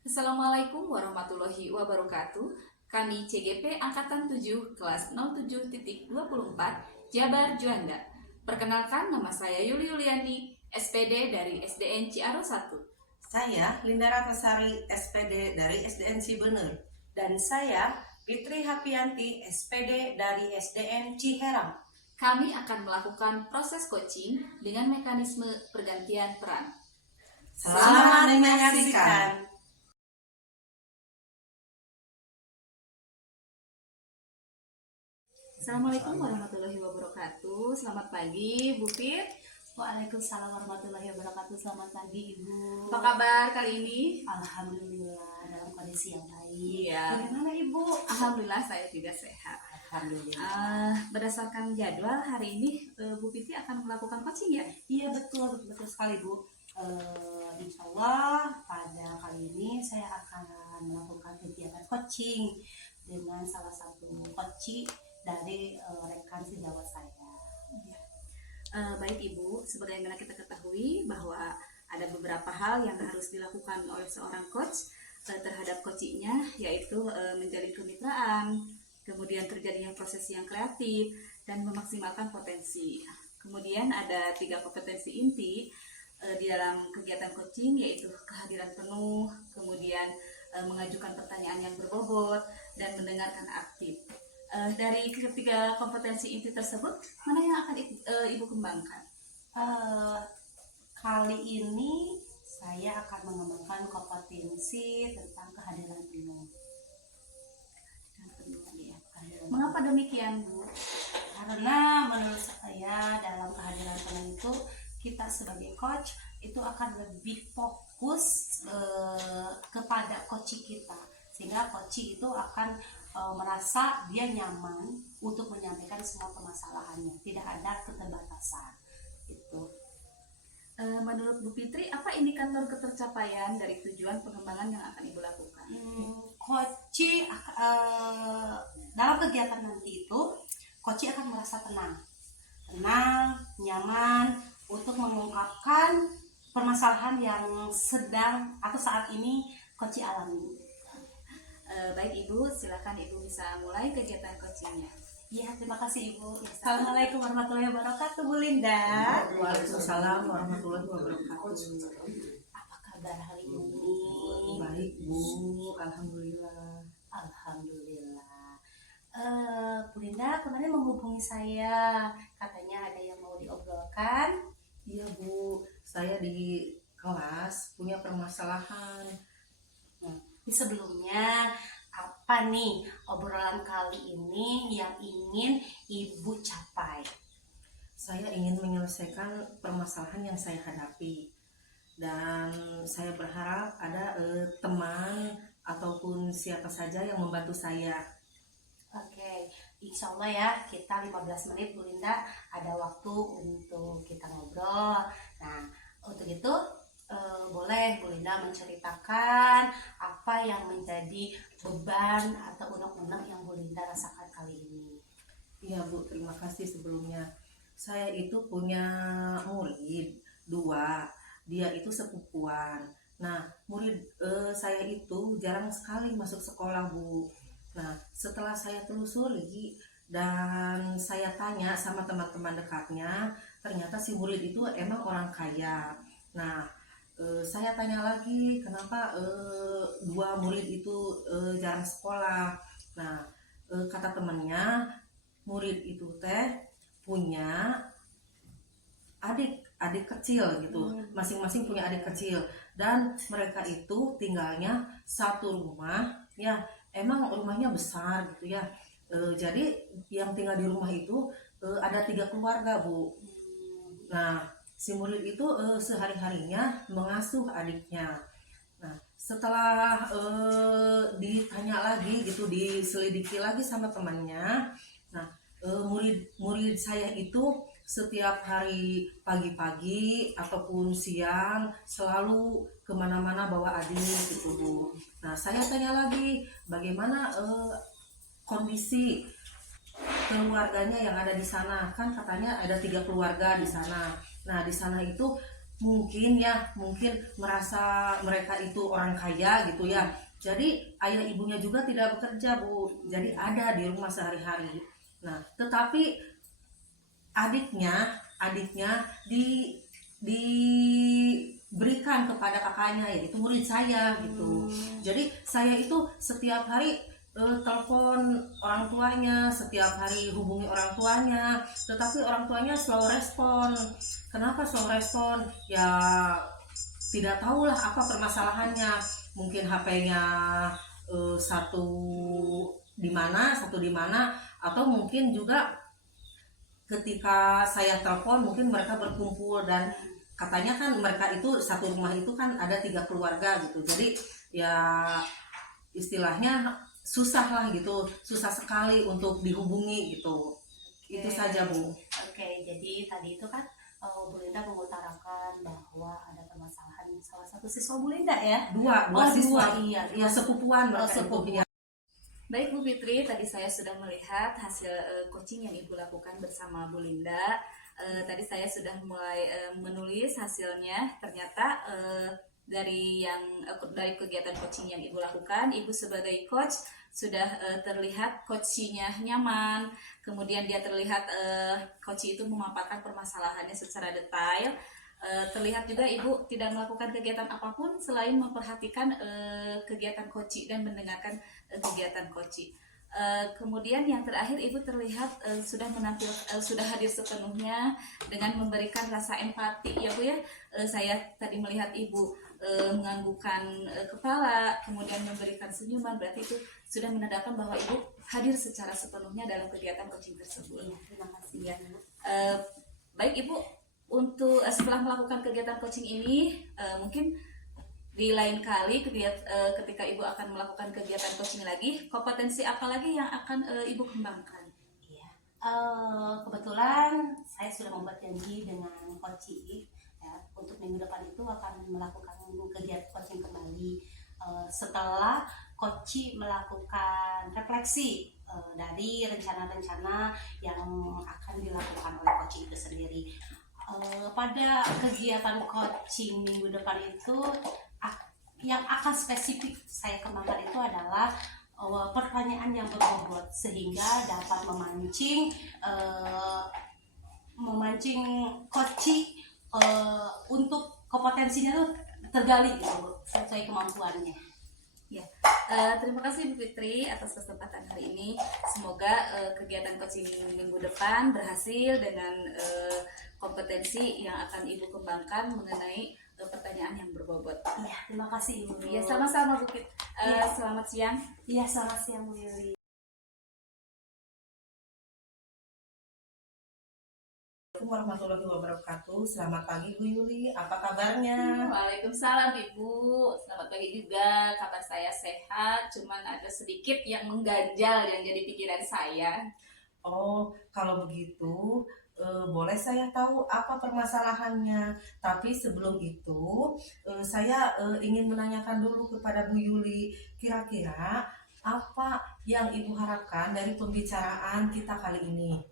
Assalamualaikum warahmatullahi wabarakatuh. Kami CGP Angkatan 7 kelas 07.24 Jabar Juanda. Perkenalkan, nama saya Yuli Yuliani, SPD dari SDN Ciaro 1. Saya Linda Ratnasari, SPD dari SDN Cibener. Dan saya Fitri Hapianti, SPD dari SDN Ciherang. Kami akan melakukan proses coaching dengan mekanisme pergantian peran. Selamat menyaksikan. Assalamualaikum warahmatullahi wabarakatuh. Selamat pagi, Bu Fit. Waalaikumsalam warahmatullahi wabarakatuh. Selamat pagi Ibu. Apa kabar kali ini? Alhamdulillah dalam kondisi yang baik. Iya. Bagaimana Ibu? Alhamdulillah saya juga sehat. Alhamdulillah. Berdasarkan jadwal hari ini, Bu Fiti akan melakukan coaching ya? Iya betul sekali Bu. Insya Allah pada kali ini saya akan melakukan kegiatan coaching dengan salah satu coach dari rekan sejawat saya. Baik Ibu, sebagaimana kita ketahui bahwa ada beberapa hal yang harus dilakukan oleh seorang coach terhadap coachingnya, yaitu menjalin kemitraan, kemudian terjadinya proses yang kreatif, dan memaksimalkan potensi. Kemudian ada 3 kompetensi inti di dalam kegiatan coaching, yaitu kehadiran penuh, kemudian mengajukan pertanyaan yang berbobot, dan mendengarkan aktif. Dari ketiga kompetensi inti tersebut, mana yang akan Ibu kembangkan? Kali ini saya akan mengembangkan kompetensi tentang kehadiran penuh. Mengapa demikian, Bu? Karena menurut saya dalam kehadiran penuh itu kita sebagai coach itu akan lebih fokus kepada coach kita, sehingga coach itu akan merasa dia nyaman untuk menyampaikan semua permasalahannya, tidak ada keterbatasan. Itu. Menurut Bu Fitri, apa indikator ketercapaian dari tujuan pengembangan yang akan Ibu lakukan? Coach dalam kegiatan nanti itu, coach akan merasa tenang, nyaman untuk mengungkapkan permasalahan yang sedang atau saat ini coach alami. Baik Ibu, silakan Ibu bisa mulai kegiatan coachingnya. Iya, terima kasih Ibu. Assalamualaikum warahmatullahi wabarakatuh, Bu Linda. Waalaikumsalam warahmatullahi wabarakatuh. Apa kabar hari ini? Baik Bu, alhamdulillah. Alhamdulillah. Bu Linda kemarin menghubungi saya, katanya ada yang mau diobrolkan. Iya Bu, saya di kelas punya permasalahan. Di sebelumnya, apa nih obrolan kali ini yang ingin Ibu capai? Saya ingin menyelesaikan permasalahan yang saya hadapi, dan saya berharap ada teman ataupun siapa saja yang membantu saya. Oke, insya Allah ya, kita 15 menit Bu Linda ada waktu untuk kita ngobrol. Nah, untuk itu boleh Bu Linda menceritakan apa yang menjadi beban atau unek-unek yang Bu Linda rasakan kali ini. Iya Bu, terima kasih sebelumnya. Saya itu punya murid 2, dia itu sepupuan. Nah, murid saya itu jarang sekali masuk sekolah Bu. Nah, setelah saya telusuri dan saya tanya sama teman-teman dekatnya, ternyata si murid itu emang orang kaya. Nah, saya tanya lagi kenapa 2 murid itu jarang sekolah. Nah, kata temannya, murid itu teh punya adik kecil gitu, masing-masing punya adik kecil, dan mereka itu tinggalnya satu rumah ya, emang rumahnya besar gitu ya. Jadi yang tinggal di rumah itu ada 3 keluarga Bu. Nah, si murid itu sehari-harinya mengasuh adiknya. Nah, setelah ditanya lagi gitu, diselidiki lagi sama temannya. Nah, murid saya itu setiap hari pagi-pagi ataupun siang selalu kemana-mana bawa adik gitu Bu. Nah, saya tanya lagi bagaimana kondisi keluarganya yang ada di sana, kan katanya ada 3 keluarga di sana. Nah, di sana itu mungkin merasa mereka itu orang kaya gitu ya. Jadi ayah ibunya juga tidak bekerja, Bu. Jadi ada di rumah sehari-hari. Nah, tetapi adiknya diberikan kepada kakaknya, yaitu murid saya gitu. Jadi saya itu setiap hari telepon orang tuanya, setiap hari hubungi orang tuanya, tetapi orang tuanya slow respon. Kenapa slow respon? Ya tidak tahulah apa permasalahannya. Mungkin HP-nya satu di mana, atau mungkin juga ketika saya telepon mungkin mereka berkumpul, dan katanya kan mereka itu satu rumah itu kan ada 3 keluarga gitu. Jadi ya istilahnya susah lah gitu, susah sekali untuk dihubungi gitu. Itu saja, Bu. Oke, jadi tadi itu kan Bu Linda mengutarakan bahwa ada permasalahan salah satu siswa Bu Linda ya. Dua Oh, siswa. dua, iya. Ya sepupuan Oh, mereka itu. sepupuan. Ya. Baik Bu Fitri, tadi saya sudah melihat hasil coaching yang Ibu lakukan bersama Bu Linda. Tadi saya sudah mulai menulis hasilnya. Ternyata dari kegiatan coaching yang Ibu lakukan, Ibu sebagai coach sudah terlihat coachingnya nyaman. Kemudian dia terlihat coach itu memaparkan permasalahannya secara detail. Terlihat juga Ibu tidak melakukan kegiatan apapun selain memperhatikan kegiatan coaching dan mendengarkan kegiatan coaching. Kemudian yang terakhir Ibu terlihat sudah hadir sepenuhnya dengan memberikan rasa empati ya Bu ya. Saya tadi melihat Ibu menganggukkan kepala, kemudian memberikan senyuman, berarti itu sudah menandakan bahwa Ibu hadir secara sepenuhnya dalam kegiatan coaching tersebut. Iya, terima kasih ya. Baik Ibu, untuk setelah melakukan kegiatan coaching ini mungkin di lain kali ketika Ibu akan melakukan kegiatan coaching lagi, kompetensi apa lagi yang akan Ibu kembangkan? Iya. Kebetulan saya sudah membuat janji dengan coaching ya, untuk minggu depan itu akan melakukan kegiatan coaching kembali setelah coaching melakukan refleksi dari rencana-rencana yang akan dilakukan oleh coaching itu sendiri. Pada kegiatan coaching minggu depan itu yang akan spesifik saya kembangkan itu adalah pertanyaan yang berbobot sehingga dapat memancing coaching untuk kompetensinya tuh tergali gitu sesuai kemampuannya. Ya, terima kasih Bu Fitri atas kesempatan hari ini. Semoga kegiatan coaching minggu depan berhasil dengan kompetensi yang akan Ibu kembangkan mengenai pertanyaan yang berbobot. Iya, terima kasih Ibu. Ya, sama-sama Bu Fitri. Selamat siang. Iya, selamat siang Bu Yuli. Assalamualaikum warahmatullahi wabarakatuh. Selamat pagi Bu Yuli, apa kabarnya? Waalaikumsalam Ibu. Selamat pagi juga. Kabar saya sehat, cuman ada sedikit yang mengganjal yang jadi pikiran saya. Oh, kalau begitu boleh saya tahu apa permasalahannya. Tapi sebelum itu saya ingin menanyakan dulu kepada Bu Yuli, kira-kira apa yang Ibu harapkan dari pembicaraan kita kali ini?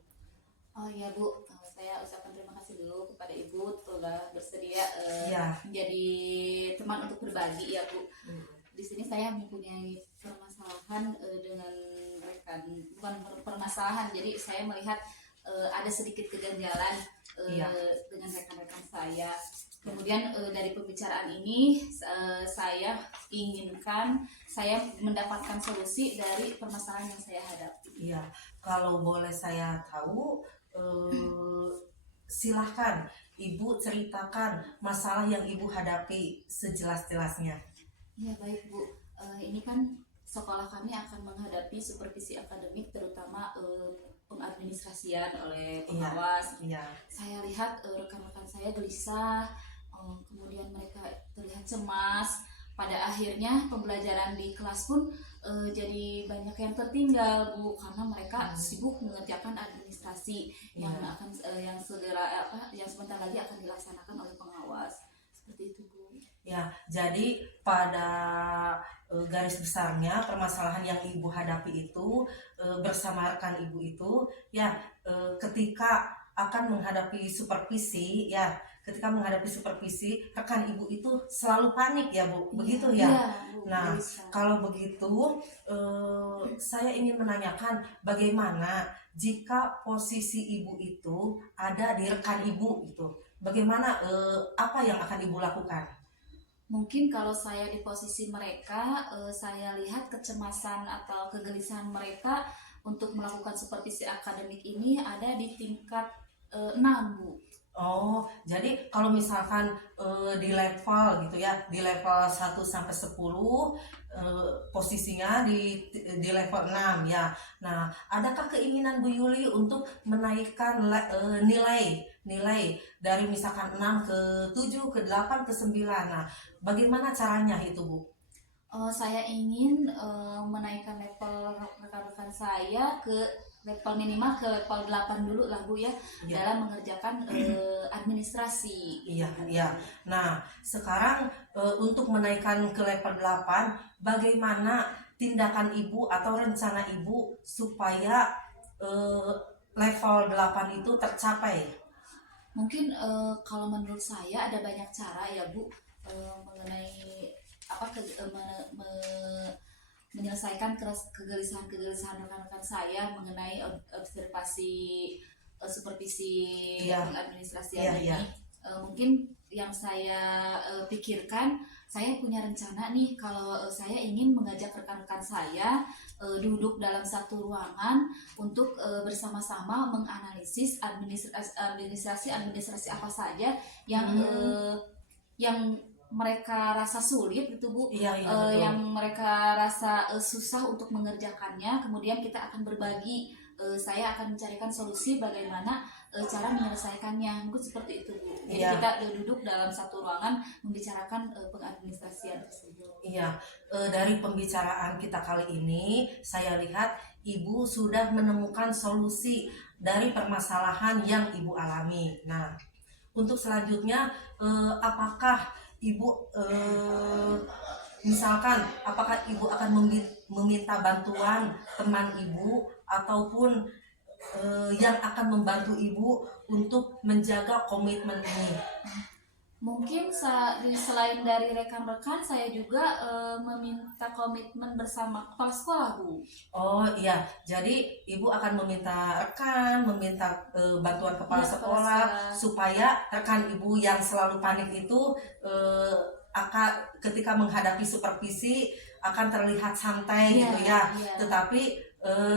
Oh iya Bu, saya ucapkan terima kasih dulu kepada Ibu telah bersedia Ya. menjadi teman untuk berbagi ya Bu. Di sini saya mempunyai permasalahan dengan rekan, bukan permasalahan, jadi saya melihat ada sedikit keganjalan dengan rekan-rekan saya. Kemudian dari pembicaraan ini saya inginkan saya mendapatkan solusi dari permasalahan yang saya hadapi. Iya, kalau boleh saya tahu, silahkan Ibu ceritakan masalah yang Ibu hadapi sejelas-jelasnya. Ya baik Bu, ini kan sekolah kami akan menghadapi supervisi akademik terutama pengadministrasian oleh pengawas. Iya. Saya lihat rekan-rekan saya gelisah, kemudian mereka terlihat cemas. Pada akhirnya pembelajaran di kelas pun jadi banyak yang tertinggal Bu, karena mereka sibuk mengerjakan administrasi yang sebentar lagi akan dilaksanakan oleh pengawas. Seperti itu Bu. Ya, jadi pada garis besarnya permasalahan yang Ibu hadapi itu bersama rekan Ibu itu ya ketika akan menghadapi supervisi ya, ketika menghadapi supervisi rekan ibu itu selalu panik ya Bu, begitu ya. Iya, Bu, Nah, bisa. kalau begitu saya ingin menanyakan bagaimana jika posisi ibu itu ada di rekan ibu itu, bagaimana apa yang akan ibu lakukan? Mungkin kalau saya di posisi mereka, saya lihat kecemasan atau kegelisahan mereka untuk melakukan supervisi akademik ini ada di tingkat 6, Bu. Oh, jadi kalau misalkan di level gitu ya, di level 1 sampai 10 posisinya di level 6 ya. Nah, adakah keinginan Bu Yuli untuk menaikkan nilai dari misalkan 6 ke 7 ke 8 ke 9? Nah, bagaimana caranya itu, Bu? Saya ingin menaikkan level rekan-rekan saya ke level minimal ke level 8 dulu lah Bu ya, Iya. dalam mengerjakan administrasi. Iya, iya. Nah, sekarang untuk menaikkan ke level 8, bagaimana tindakan Ibu atau rencana Ibu supaya level 8 itu tercapai? Mungkin kalau menurut saya ada banyak cara ya Bu, mengenai menyelesaikan kegelisahan rekan-rekan saya mengenai observasi supervisi Iya. pengadministrasian Iya, ini. iya. Mungkin yang saya pikirkan, saya punya rencana nih kalau saya ingin mengajak rekan-rekan saya duduk dalam satu ruangan untuk bersama-sama menganalisis administrasi apa saja yang mereka rasa sulit gitu Bu, Iya, iya, betul. yang mereka rasa susah untuk mengerjakannya. Kemudian kita akan berbagi, saya akan mencarikan solusi bagaimana cara menyelesaikannya. Mungkin seperti itu Bu. Jadi Iya. kita duduk dalam satu ruangan membicarakan pengadministrasian tersebut. Iya, dari pembicaraan kita kali ini, saya lihat Ibu sudah menemukan solusi dari permasalahan yang Ibu alami. Nah, untuk selanjutnya, apakah Ibu, misalkan, apakah Ibu akan meminta bantuan teman Ibu ataupun yang akan membantu Ibu untuk menjaga komitmen ini? Mungkin selain dari rekan-rekan, saya juga meminta komitmen bersama kepala sekolah Bu. Oh iya, jadi Ibu akan meminta rekan, meminta bantuan kepala Iya, kepala sekolah sekolah. supaya rekan Ibu yang selalu panik itu akan ketika menghadapi supervisi akan terlihat santai Iya, gitu ya. iya. Tetapi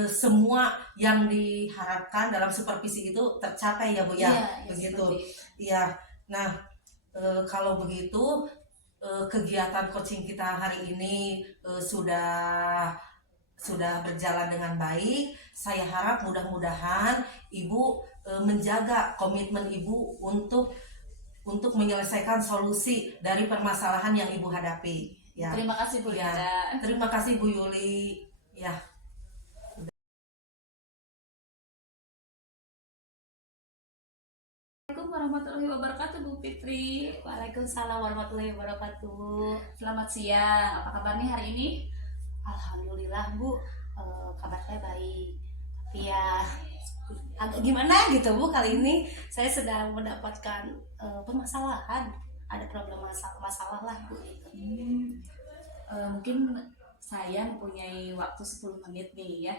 semua yang diharapkan dalam supervisi itu tercapai ya Bu ya. Iya, Begitu. seperti itu. Iya. Nah, kalau begitu kegiatan coaching kita hari ini sudah berjalan dengan baik. Saya harap mudah-mudahan Ibu menjaga komitmen Ibu untuk menyelesaikan solusi dari permasalahan yang Ibu hadapi. Ya. Terima kasih Bu Ya. Linda. Terima kasih Bu Yuli. Ya. Assalamualaikum warahmatullahi wabarakatuh Bu Fitri. Waalaikumsalam warahmatullahi wabarakatuh. Selamat siang. Apa kabar nih hari ini? Alhamdulillah Bu, kabar saya baik. Tapi ya agak gimana gitu Bu, kali ini saya sedang mendapatkan permasalahan, ada problem masalah lah Bu gitu. Mungkin saya mempunyai waktu 10 menit nih ya.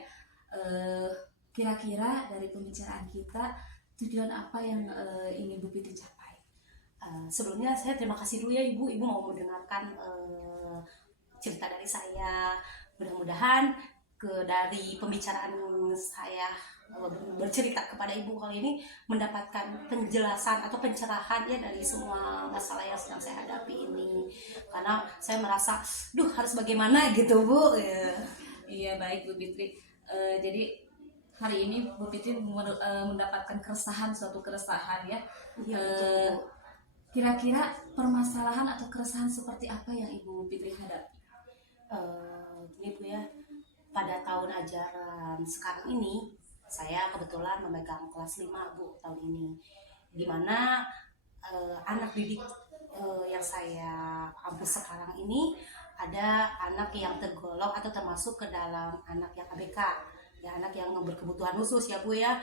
Kira-kira dari pembicaraan kita, tujuan apa yang ingin Bu Fitri capai? Sebelumnya saya terima kasih dulu ya Ibu mau mendengarkan cerita dari saya. Mudah-mudahan dari pembicaraan saya bercerita kepada Ibu kali ini mendapatkan penjelasan atau pencerahan ya dari semua masalah yang sedang saya hadapi ini. Karena saya merasa, harus bagaimana gitu Bu. Iya baik Bu Fitri. Jadi hari ini Bu Fitri mendapatkan suatu keresahan ya. Iya, betul, Bu. Kira-kira permasalahan atau keresahan seperti apa yang Ibu Fitri hadapi? Gini Bu ya, pada tahun ajaran sekarang ini saya kebetulan memegang kelas 5 Bu tahun ini, dimana anak didik yang saya kampus sekarang ini ada anak yang tergolong atau termasuk ke dalam anak yang ABK ya, anak yang berkebutuhan khusus ya Bu ya.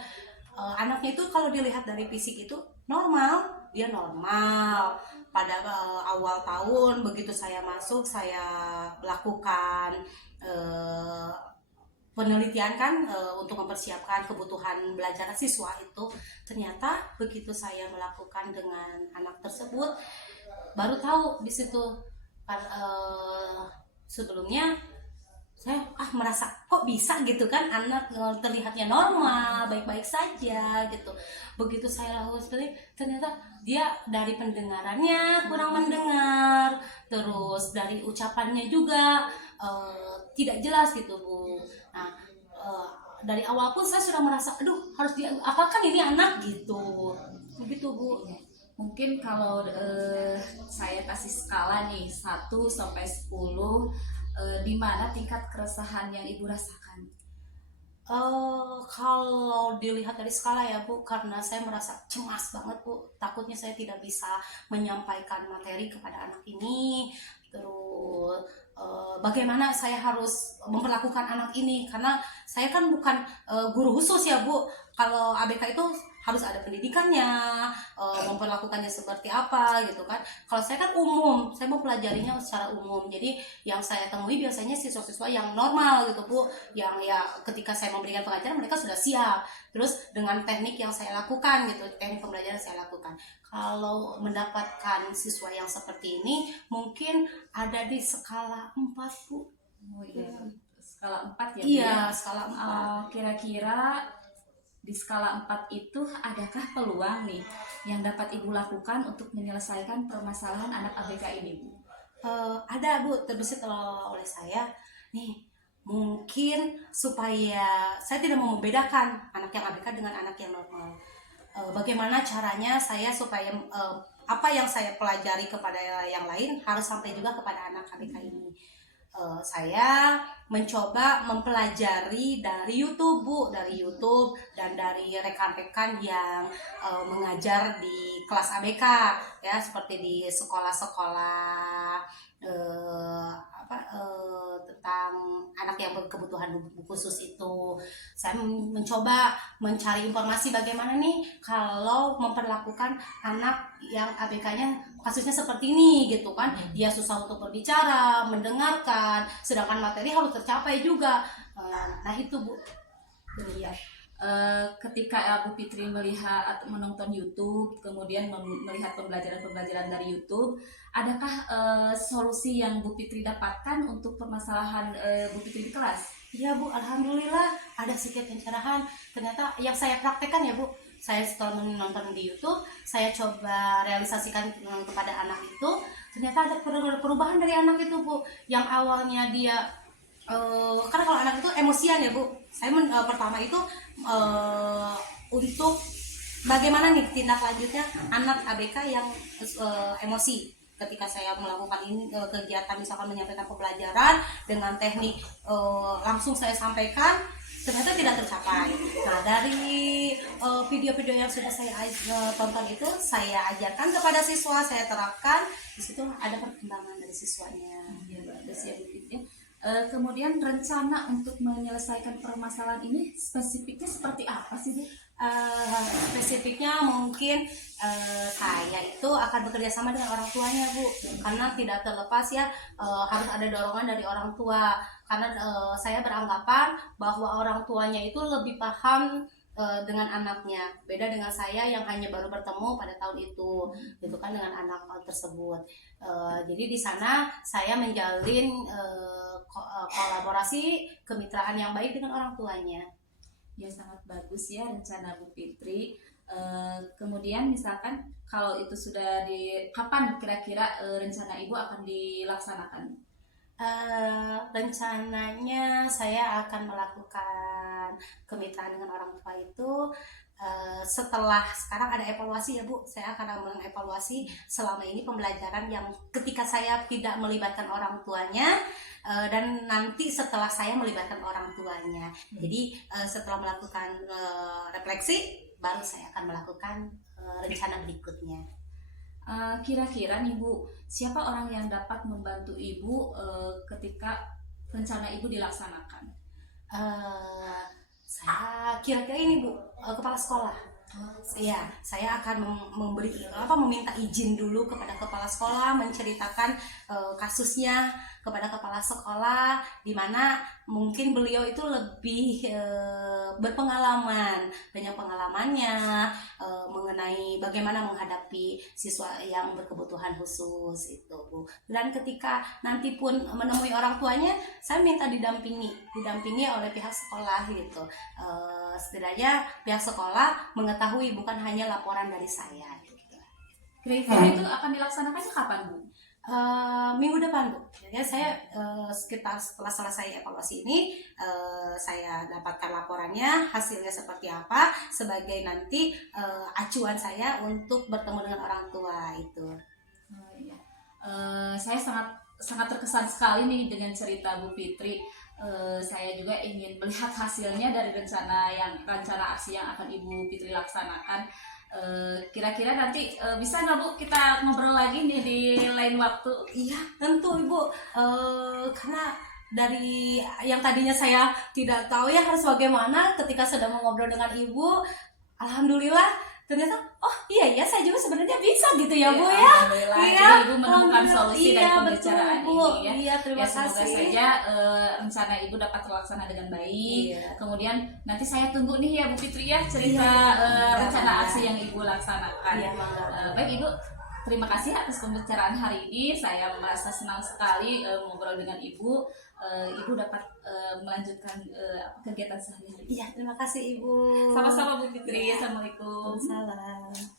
anaknya itu kalau dilihat dari fisik itu normal, dia normal. Pada awal tahun begitu saya masuk, saya lakukan penelitian kan untuk mempersiapkan kebutuhan belajar siswa itu. Ternyata begitu saya melakukan dengan anak tersebut, baru tahu di situ sebelumnya saya merasa kok bisa gitu kan, anak terlihatnya normal, baik-baik saja gitu. Begitu saya lakukan seperti, ternyata dia dari pendengarannya kurang mendengar, terus dari ucapannya juga tidak jelas gitu Bu. Nah dari awal pun saya sudah merasa aduh harus apakan ini anak gitu, begitu Bu. Mungkin kalau saya kasih skala nih 1 sampai 10, di mana tingkat keresahan yang Ibu rasakan? Kalau dilihat dari skala ya Bu, karena saya merasa cemas banget Bu, takutnya saya tidak bisa menyampaikan materi kepada anak ini, terus bagaimana saya harus memperlakukan anak ini, karena saya kan bukan guru khusus ya Bu. Kalau ABK itu harus ada pendidikannya, memperlakukannya seperti apa gitu kan. Kalau saya kan umum, saya mau pelajarinya secara umum. Jadi yang saya temui biasanya siswa-siswa yang normal gitu Bu, yang ya ketika saya memberikan pengajaran mereka sudah siap. Terus dengan teknik yang saya lakukan gitu, teknik pembelajaran saya lakukan. Kalau mendapatkan siswa yang seperti ini mungkin ada di skala 4 Bu. Oh iya, skala 4 ya Bu? Iya, Ya? skala 4. Kira-kira di skala 4 itu adakah peluang nih yang dapat Ibu lakukan untuk menyelesaikan permasalahan anak ABK ini Bu? Ada Bu, terbesit oleh saya nih, mungkin supaya saya tidak mau membedakan anak yang ABK dengan anak yang normal. Bagaimana caranya saya supaya apa yang saya pelajari kepada yang lain harus sampai juga kepada anak ABK ini. Saya mencoba mempelajari dari YouTube Bu, dari YouTube dan dari rekan-rekan yang mengajar di kelas ABK ya, seperti di sekolah-sekolah tentang anak yang berkebutuhan khusus itu. Saya mencoba mencari informasi bagaimana nih kalau memperlakukan anak yang ABK-nya kasusnya seperti ini gitu kan. Dia susah untuk berbicara, mendengarkan, sedangkan materi harus tercapai juga. Nah itu Bu. Iya. Ketika Bu Fitri melihat atau menonton YouTube, kemudian melihat pembelajaran-pembelajaran dari YouTube, adakah solusi yang Bu Fitri dapatkan untuk permasalahan Bu Fitri di kelas? Iya Bu, alhamdulillah ada sedikit pencerahan. Ternyata yang saya praktekkan ya Bu, saya setelah menonton di YouTube, saya coba realisasikan kepada anak itu. Ternyata ada perubahan dari anak itu Bu. Yang awalnya dia karena kalau anak itu emosian ya Bu. Saya pertama itu untuk bagaimana nih tindak lanjutnya anak ABK yang emosi. Ketika saya melakukan ini kegiatan misalkan menyampaikan pembelajaran dengan teknik langsung saya sampaikan, ternyata tidak tercapai. Nah dari video-video yang sudah saya tonton itu saya ajarkan kepada siswa, saya terapkan. Di situ ada perkembangan dari siswanya. Ya, bagus ya Bu Fitri. Kemudian rencana untuk menyelesaikan permasalahan ini spesifiknya seperti apa sih Bu? Spesifiknya mungkin saya itu akan bekerja sama dengan orang tuanya Bu, karena tidak terlepas ya harus ada dorongan dari orang tua, karena saya beranggapan bahwa orang tuanya itu lebih paham dengan anaknya, beda dengan saya yang hanya baru bertemu pada tahun itu gitu kan dengan anak tersebut. Jadi di sana saya menjalin kolaborasi kemitraan yang baik dengan orang tuanya. Ya sangat bagus ya rencana Bu Fitri. Kemudian misalkan kalau itu sudah kapan kira-kira rencana Ibu akan dilaksanakan? Rencananya saya akan melakukan kemitraan dengan orang tua itu setelah sekarang ada evaluasi ya Bu. Saya akan mengevaluasi selama ini pembelajaran yang ketika saya tidak melibatkan orang tuanya dan nanti setelah saya melibatkan orang tuanya. Jadi setelah melakukan refleksi baru saya akan melakukan rencana berikutnya. Kira-kira nih Bu, siapa orang yang dapat membantu Ibu ketika rencana Ibu dilaksanakan? Saya kira-kira ini Bu, kepala sekolah. Iya, saya akan meminta izin dulu kepada kepala sekolah, menceritakan kasusnya kepada kepala sekolah, di mana mungkin beliau itu lebih berpengalaman, banyak pengalamannya mengenai bagaimana menghadapi siswa yang berkebutuhan khusus itu, Bu. Dan ketika nanti pun menemui orang tuanya, saya minta didampingi oleh pihak sekolah gitu. Setidaknya pihak sekolah mengetahui, bukan hanya laporan dari saya gitu. Kira-kira itu akan dilaksanakannya kapan, Bu? Minggu depan, Bu. Jadi saya sekitar setelah selesai evaluasi ini, saya dapatkan laporannya, hasilnya seperti apa, sebagai nanti acuan saya untuk bertemu dengan orang tua itu. Iya. Saya sangat terkesan sekali nih dengan cerita Bu Fitri. Saya juga ingin melihat hasilnya dari rencana aksi yang akan Ibu Fitri laksanakan. Kira-kira nanti bisa nggak Bu kita ngobrol lagi nih di lain waktu? Iya, tentu Ibu. Karena dari yang tadinya saya tidak tahu ya harus bagaimana, ketika sedang mengobrol dengan Ibu, alhamdulillah ternyata iya saya juga sebenarnya bisa gitu ya Bu ya. Alhamdulillah. Iya, Jadi Ibu menemukan solusi dari iya, pembicaraan betul, Bu. ini ya. Iya, terima Semoga kasih. saja rencana Ibu dapat terlaksana dengan baik. Iya. Kemudian nanti saya tunggu nih ya Bu Fitri ya cerita Iya. rencana Iya. aksi yang Ibu laksanakan. Iya, mangga. Baik Ibu, terima kasih atas pembicaraan hari ini. Saya merasa senang sekali ngobrol dengan Ibu. Ibu dapat melanjutkan kegiatan sehari-hari. Iya, terima kasih Ibu. Sama-sama Bu Fitri. Assalamualaikum. Salam.